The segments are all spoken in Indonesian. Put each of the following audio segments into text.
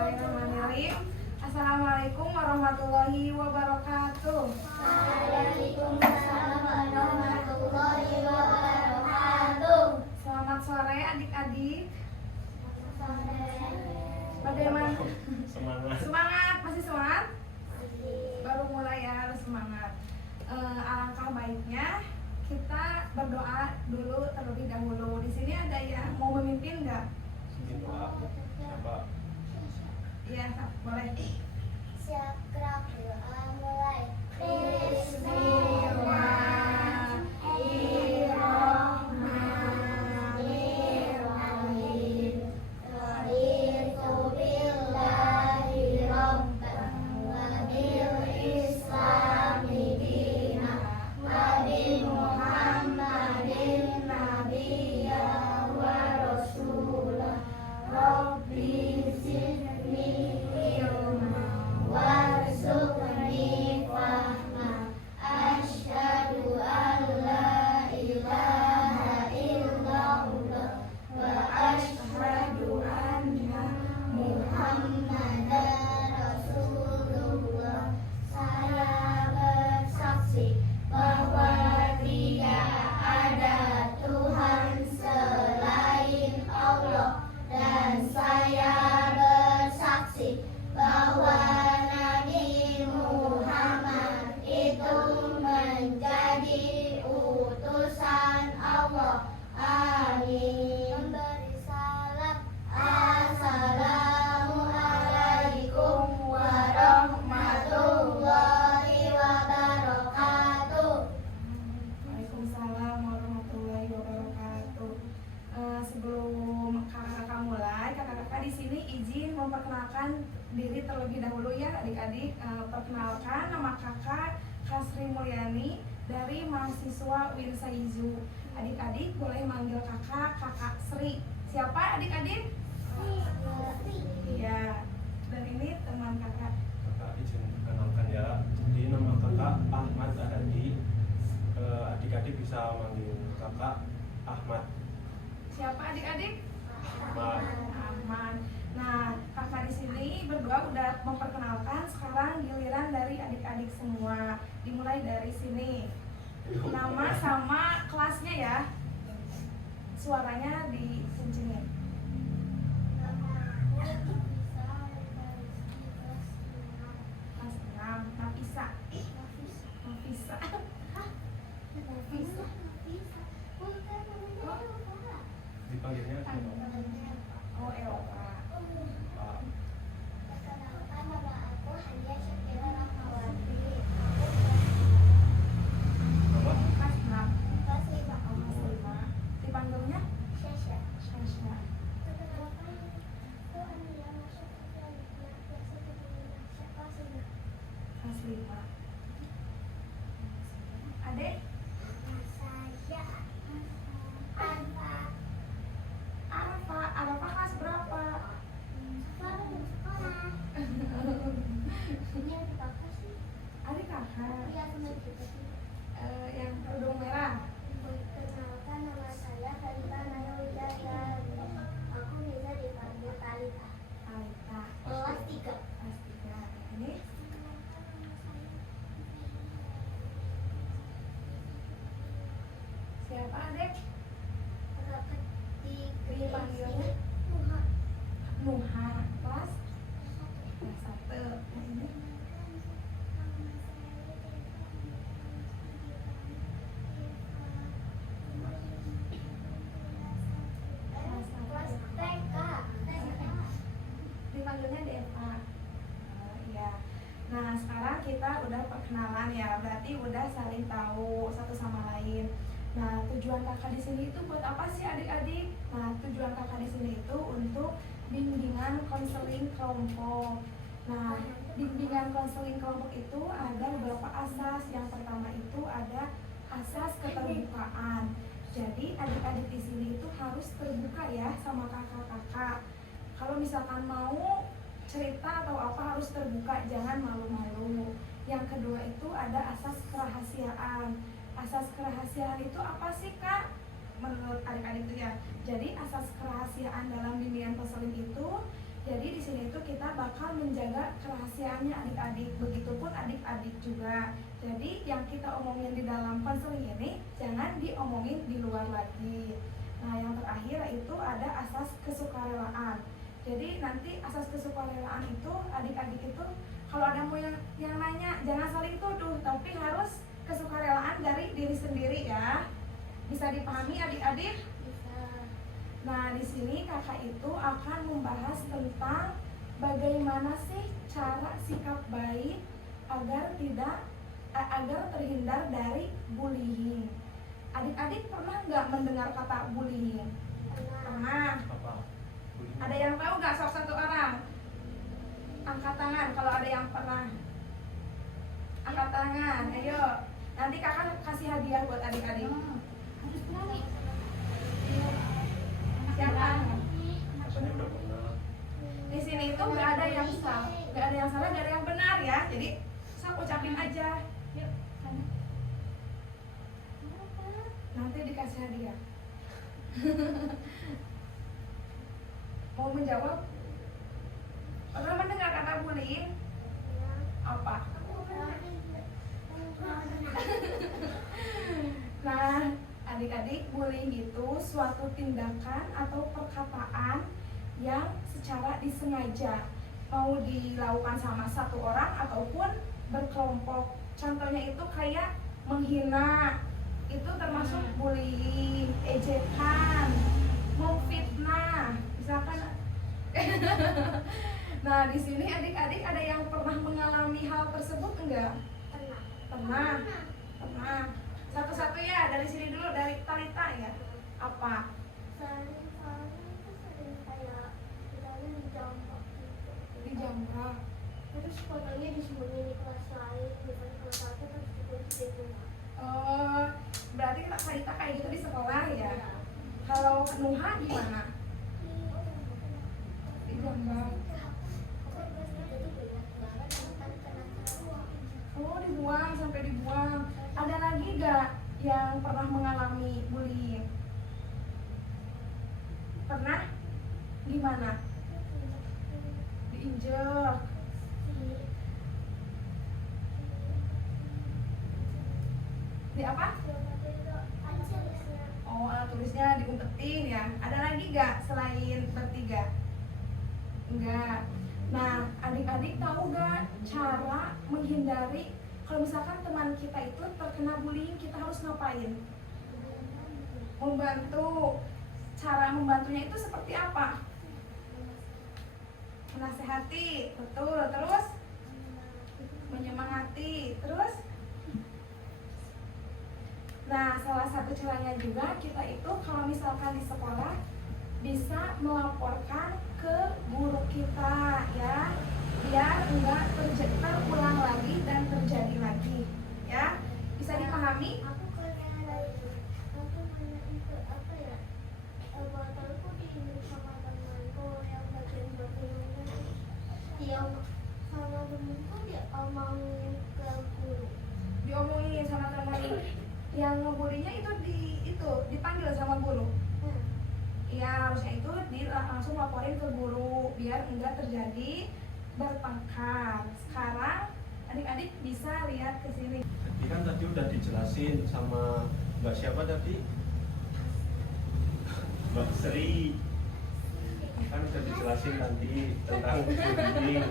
Bismillahirrahmanirrahim. Assalamualaikum warahmatullahi wabarakatuh. Waalaikumsalam warahmatullahi wabarakatuh. Selamat sore adik-adik. Bagaimana? Semangat, masih semangat? Baru mulai ya, harus semangat. Alangkah baiknya kita berdoa dulu terlebih dahulu. Di sini ada yang mau memimpin nggak? Iya, boleh. Siap, gerak, doa mulai. Bismillahirrahmanirrahim. Raditu billahi rabban wa bil islami dinan wa bi Muhammadin nabiyyan wa rasulah. Rabbi zidni ilma warzuqni fahma. Asyhadu an la ilaha illallah wa asyhadu anna Muhammadar Rasulullah. Saya bersaksi bahwa tidak ada Tuhan selain Allah, dan saya bersaksi bahwa Nabi Muhammad itu menjadi utusan Allah. Amin. Memberi salam. Assalamualaikum warahmatullahi wabarakatuh. Waalaikumsalam warahmatullahi wabarakatuh. Sebelum kakak-kakak mulai, kakak-kakak di sini izin memperkenalkan diri terlebih dahulu ya adik-adik. Perkenalkan, nama kakak Kasri Mulyani dari mahasiswa Wirsaizu. Adik-adik boleh manggil kakak Sri. Siapa adik-adik? Iya. Dan ini teman kakak. Kakak izin perkenalkan ya. Jadi nama kakak Ahmad Aradi. Adik-adik bisa manggil kakak Ahmad. Siapa adik-adik? Ahmad. Aman. Nah, kakak di sini berdua udah memperkenalkan. Sekarang giliran dari adik-adik semua. Dimulai dari sini. Nama sama kelasnya ya. Suaranya dikencengin. Kelas 6, Nafisa. Nafisa. Nafisa. Dipanggilnya Oh, Ewa. Pak. Perkenalkan, nama aku Hania Syakira Rahmawati. Apa? Kelas 6. Kelas 5. Oh, kelas 5. Dipanggilnya Syasha. Syasha. Perkenalkan, aku Ania Masyarakat biasa dipanggil Syaka Sina. Kelas 5. Adek? Saya Arfa. Arafa kelas berapa? Baru di sekolah. Ini ada kakak sih. Adik kakak. Iya, sama kita sih. Yang kerudung merah. Perkenalkan, nama saya Khalifah Naya Wijaya. Aku bisa dipanggil Talita. Alita. Kelas 3. Kelas 3. Ini siapa adek? Dipanggilnya Nuha. Kelas 1. Ini kelas 1. Dipanggilnya Deva. Oh, iya. Nah, sekarang kita udah perkenalan ya, berarti udah saling tahu satu sama lain. Nah, tujuan kakak di sini itu buat apa sih adik-adik? Nah, tujuan kakak di sini itu untuk bimbingan konseling kelompok. Nah, bimbingan konseling kelompok itu ada beberapa asas. Yang pertama itu ada asas keterbukaan. Jadi adik-adik di sini itu harus terbuka ya sama kakak-kakak. Kalau misalkan mau cerita atau apa harus terbuka, jangan malu-malu. Yang kedua itu ada asas kerahasiaan. Asas kerahasiaan itu apa sih Kak? Menurut adik-adik itu ya. Jadi asas kerahasiaan dalam bimbingan konseling itu Jadi di sini itu kita bakal menjaga kerahasiaannya adik-adik, begitupun adik-adik juga. Jadi yang kita omongin di dalam konseling ini jangan diomongin di luar lagi. Nah, yang terakhir itu ada asas kesukarelaan. Jadi nanti asas kesukarelaan itu adik-adik itu kalau ada mau yang nanya jangan saling tuduh, tapi harus kesukarelaan dari diri sendiri ya. Bisa dipahami adik-adik? Bisa. Nah, di sini kakak itu akan membahas tentang bagaimana sih cara sikap baik agar terhindar dari bullying. Adik-adik pernah nggak mendengar kata bullying? Pernah. Apa? Bullying. Ada yang tahu nggak? Sok satu orang. Angkat tangan kalau ada yang pernah. Angkat tangan, ayo. Nanti kakak kasih hadiah buat adik-adik. Harus berani. Siapa? Rasanya udah pernah. Di sini itu nggak ada yang salah, nggak ada yang salah, nggak ada yang benar ya. Jadi sok ucapin aja. Yuk, sana. Nanti dikasih hadiah. Mau menjawab? Pernah mendengar kata bullying? Apa? Nah, adik-adik, bullying itu suatu tindakan atau perkataan yang secara disengaja mau dilakukan sama satu orang ataupun berkelompok. Contohnya itu kayak menghina, itu termasuk bullying, ejekan, memfitnah, misalkan. Nah, di sini adik-adik ada yang pernah mengalami hal tersebut enggak? Pernah. Pernah. Satu-satu ya, dari sini dulu, dari Talita ya. Apa? Sering kayak misalnya dijambak gitu. Dijambak. Terus fotonya disembunyiin di kelas lain, bukan kelas aku terus dikunci di rumah. Oh, berarti Talita kayak gitu di sekolah ya? Kalau Nuha gimana? Dijambak. Oh, dibuang, sampai dibuang. Ada lagi gak yang pernah mengalami bullying? Pernah? Gimana? Diinjek. Di apa? Oh, alat tulisnya diumpetin ya. Ada lagi gak selain bertiga? Enggak. Nah, adik-adik tahu gak cara menghindari kalau misalkan teman kita itu terkena bullying, kita harus ngapain? Membantu. Cara membantunya itu seperti apa? Menasehati, betul. Terus menyemangati. Terus nah, salah satu caranya juga kita itu kalau misalkan di sekolah bisa melaporkan ke guru kita ya, biar enggak terulang lagi dan terjadi lagi ya. Bisa dipahami? Aku kayak dari aku nanyain ke apa ya, botolku diinjek sama temanku yang bagian botolnya, yang sama temanku diomongin ke guru. Diomongin sama teman yang ngebulinya itu dipanggil sama guru. Iya, harusnya itu langsung laporin ke guru biar enggak terjadi bertengkar. Sekarang adik-adik bisa lihat ke sini. Jadi kan tadi udah dijelasin sama Mbak siapa tadi? Mbak Sri. Kan udah dijelasin tadi tentang bullying.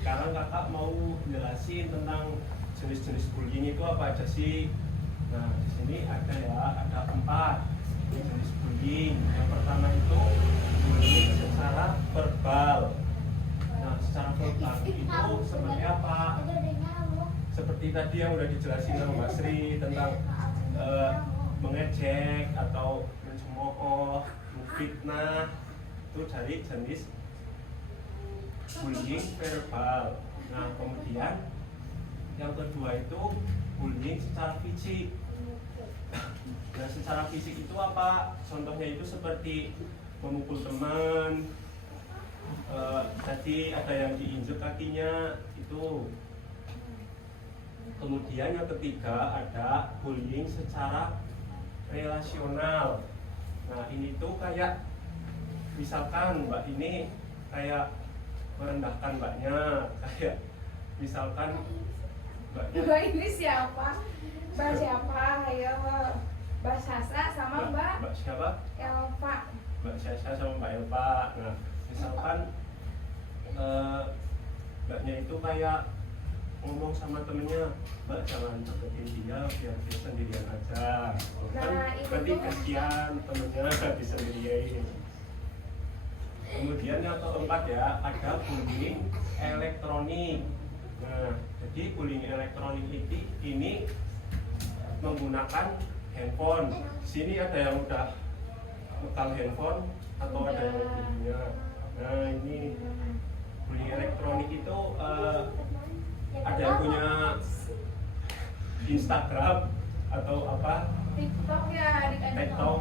Sekarang kakak mau jelasin tentang jenis-jenis bullying itu apa aja sih? Nah, di sini ada 4 jenis bullying. Yang pertama itu bullying secara verbal. Nah, secara verbal itu seperti apa? Seperti tadi yang udah dijelasin sama Mbak Sri tentang mengejek atau mencemooh, memfitnah, itu dari jenis bullying verbal. Nah, kemudian yang kedua itu bullying secara fisik. Nah, secara fisik itu apa? Contohnya itu seperti memukul teman, tadi ada yang diinjek kakinya itu. Kemudian yang ketiga ada bullying secara relasional. Nah ini tuh kayak misalkan mbak ini kayak merendahkan mbaknya, kayak misalkan mbaknya Mbak ini siapa? Mbak siapa? Ayo Mbak Sasa sama Mbak mbak siapa? Elva. Mbak Sasa sama Mbak Elva. Nah misalkan mbaknya itu kayak ngomong sama temennya, mbak jangan deketin dia biar dia sendirian aja. Nah, Kan itu berarti tuh- kasihan temennya disendiriain. Kemudian yang keempat ya, ada bullying elektronik. Nah, jadi bullying elektronik ini menggunakan handphone. Di sini ada yang udah megang handphone atau ada yang punya. Nah, ini bullying elektronik itu ada yang punya Instagram atau apa, TikTok ya adik-adik. TikTok.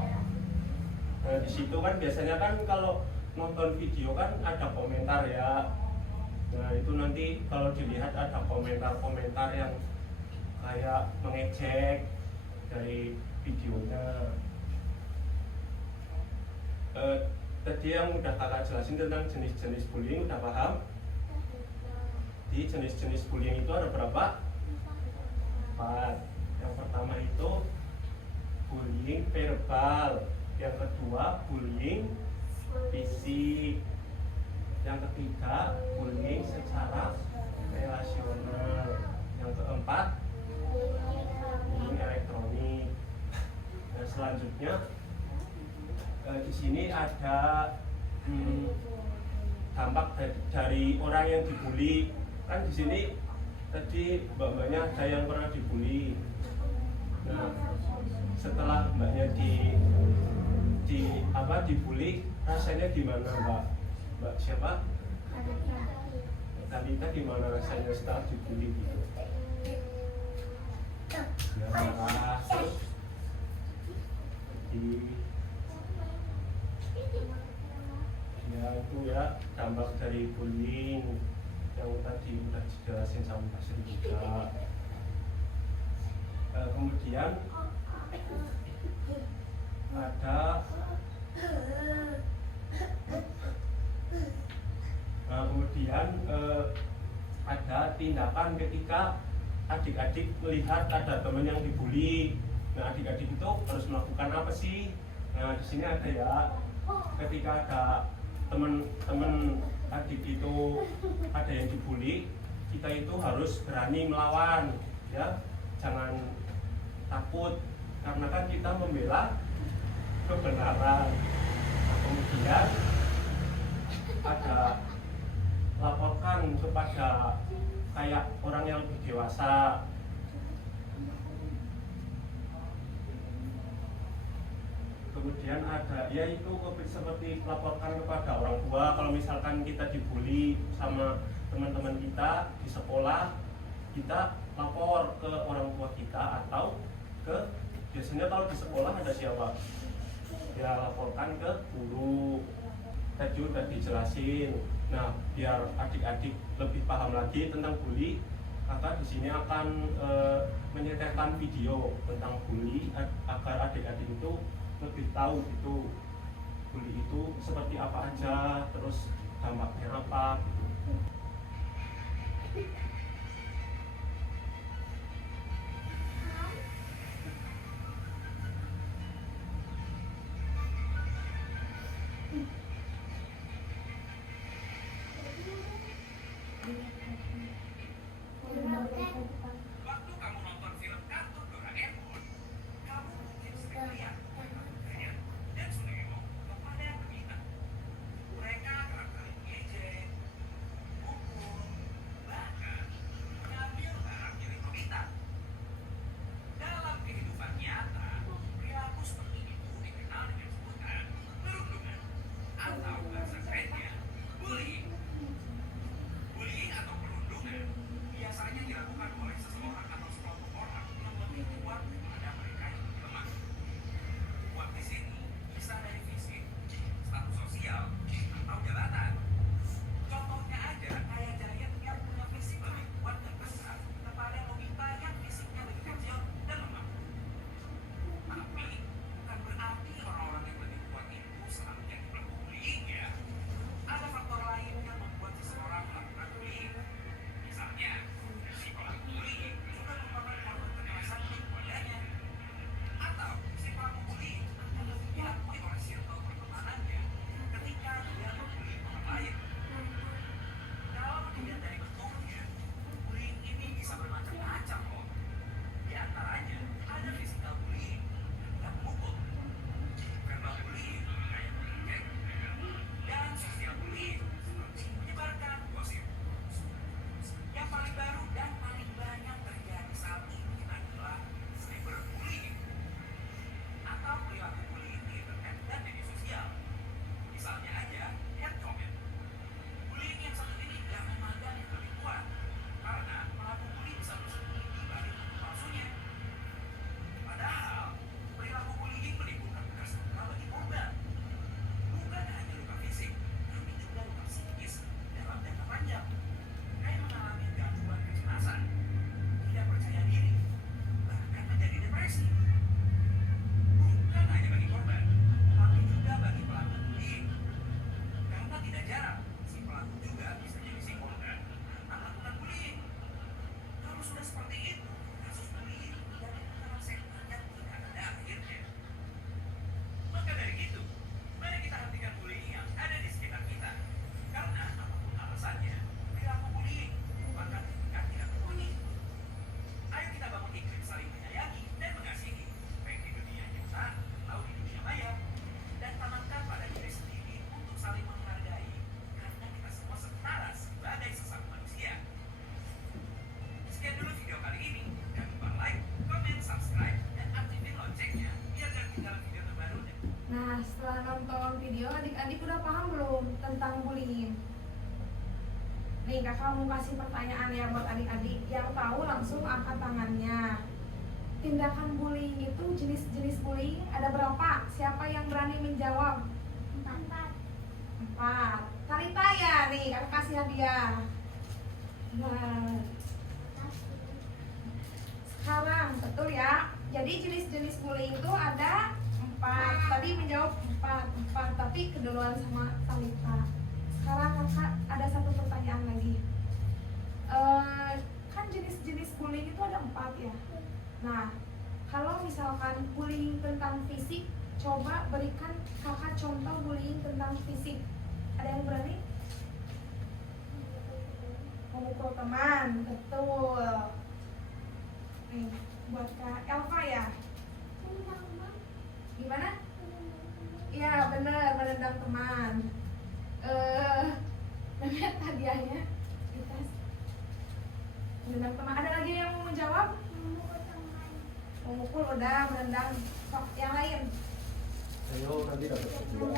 Nah, di situ kan biasanya kan kalau nonton video kan ada komentar ya. Nah itu nanti kalau dilihat ada komentar-komentar yang kayak mengejek dari videonya. Tadi yang udah kakak jelasin tentang jenis-jenis bullying udah paham? Di jenis-jenis bullying itu ada berapa? 4. Yang pertama itu bullying verbal, yang kedua bullying fisik, yang ketiga bullying secara relasional, yang keempat bullying elektronik. Nah selanjutnya di sini ada dampak dari orang yang dibully. Kan di sini tadi mbak-mbaknya ada yang pernah dibully. Nah setelah mbaknya dibully, rasanya gimana mbak? Mbak siapa? Talita gimana rasanya setelah dibully gitu? Ya marah terus ya itu ya dampak dari bullying yang tadi udah dijelasin sama Pak Sri juga. Kemudian ada ada tindakan ketika adik-adik melihat ada teman yang dibully. Nah adik-adik itu harus melakukan apa sih? Nah di sini ada ya, ketika ada teman-teman adik itu ada yang dibully, kita itu harus berani melawan ya, jangan takut karena kan kita membela kebenaran. Nah, kemudian ada laporkan kepada kayak orang yang lebih dewasa. Kemudian ada yaitu seperti laporkan kepada orang tua kalau misalkan kita dibully sama teman-teman kita di sekolah, kita lapor ke orang tua kita atau ke, biasanya kalau di sekolah ada siapa? Ya laporkan ke guru. Tadi udah dijelasin. Nah, biar adik-adik lebih paham lagi tentang bully, kakak di sini akan menyetelkan video tentang bully agar adik-adik itu lebih tahu itu bully itu seperti apa aja, terus dampaknya apa gitu. Waktu kamu nonton film kartun Doraemon, kamu mungkin sering lihat makanya dan Suneo kepada kita. Mereka kerap kali ngejek, pukul, bahkan Nih kakak mau kasih pertanyaan ya buat adik-adik. Yang tahu langsung angkat tangannya. Tindakan bullying itu, jenis-jenis bullying ada berapa? Siapa yang berani menjawab? 4. Talita ya, nih kakak kasih hadiah. Nah, sekarang betul ya. Jadi jenis-jenis bullying itu ada 4. Tadi menjawab 4, tapi keduluan sama Talita. Sekarang kakak ada satu pertanyaan lagi. Kan jenis-jenis bullying itu ada 4 ya. Nah, kalau misalkan bullying tentang fisik, coba berikan kakak contoh bullying tentang fisik. Ada yang berani? Memukul teman, betul. Nih, buat Kak Elva ya. Gimana? Iya, bener, menendang teman. Namanya hadiahnya di tas. Menendang teman. Ada lagi yang mau menjawab? Memukul udah, menendang. Sok, yang lain. Ayo nanti dapat kedua.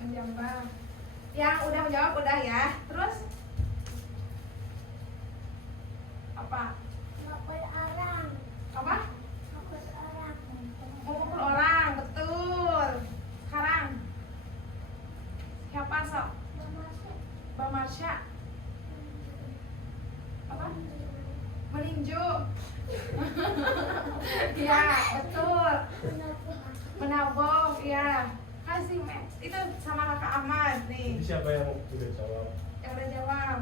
Menjambak. Yang udah menjawab udah ya. Terus apa? Apa? Memukul orang, betul. Sekarang siapa sok? Mbak Marsha. Apa? Meninju. Ya, betul. Menabok, ya. Kasih itu sama kakak Ahmad nih. Jadi siapa yang udah jawab? Yang udah jawab.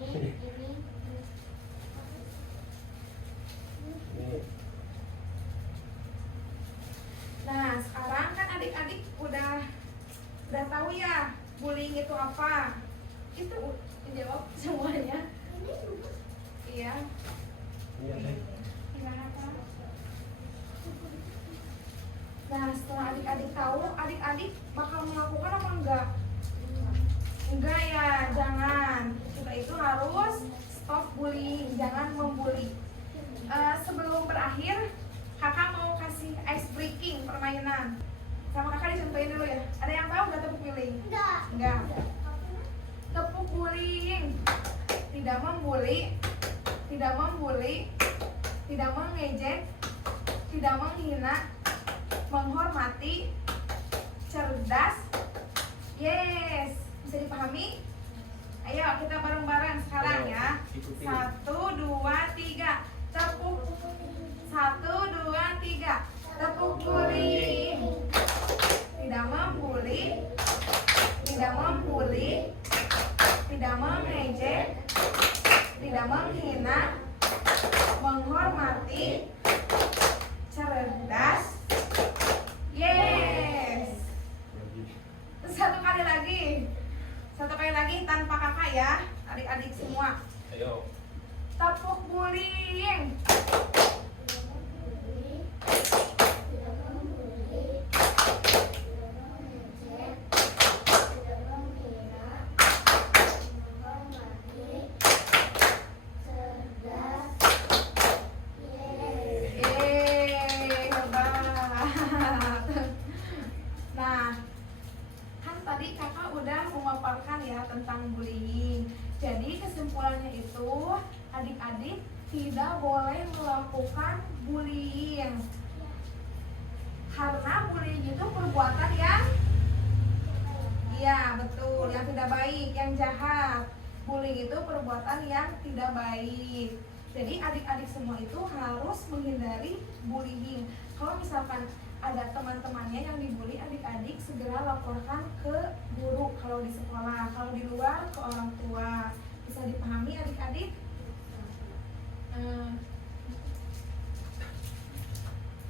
Ini. Nah, sekarang kan adik-adik udah tahu ya bullying itu apa. Itu menjawab semuanya. Iya. Iya deh. Gimana Kak? Nah, setelah adik-adik tahu, adik-adik bakal melakukan apa enggak? Enggak ya, jangan. Kita itu harus stop bullying, jangan membuli. Sebelum berakhir, kakak mau kasih ice breaking permainan. Sama kakak dicontohin dulu ya. Ada yang tahu nggak tepuk bullying? Enggak. Tepuk bullying. Tidak membuli, tidak membuli, tidak mengejek, tidak menghina, menghormati, cerdas. Yes, bisa dipahami? Ayo kita bareng-bareng sekarang Ayo, ya. ikuti. 1, 2, 3. Tepuk. 1, 2, 3. Tepuk bullying. Tidak membuli, tidak membuli, tidak mengejek, tidak menghina, menghormati, cerdas. Yes. Terus satu kali lagi tanpa kakak ya, adik-adik semua. Ayo. Tepuk bullying. Nah, kan tadi kakak udah memaparkan ya tentang bullying. Jadi kesimpulannya itu adik-adik tidak boleh melakukan bullying. Karena bullying itu perbuatan yang iya betul, yang tidak baik, yang jahat. Bullying itu perbuatan yang tidak baik. Jadi adik-adik semua itu harus menghindari bullying. Kalau misalkan ada teman-temannya yang dibully, adik-adik segera laporkan ke guru kalau di sekolah, kalau di luar ke orang tua. Bisa dipahami adik-adik?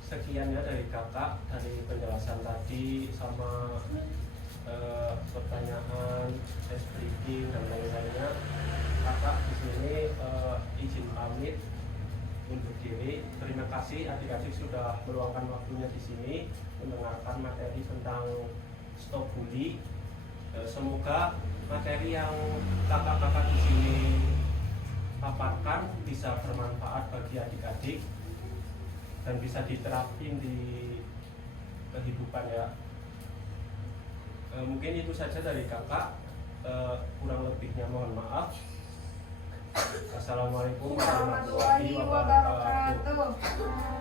Sekian ya dari kakak, dari penjelasan tadi sama pertanyaan, tes breaking dan lain-lainnya. Kakak di sini izin pamit untuk diri. Terima kasih adik-adik sudah meluangkan waktunya di sini mendengarkan materi tentang stop bully. Semoga materi yang kakak-kakak di sini paparkan bisa bermanfaat bagi adik-adik dan bisa diterapin di kehidupan ya. Mungkin itu saja dari kakak. Kurang lebihnya mohon maaf. Assalamualaikum warahmatullahi warahmatullahi wabarakatuh. wabarakatuh.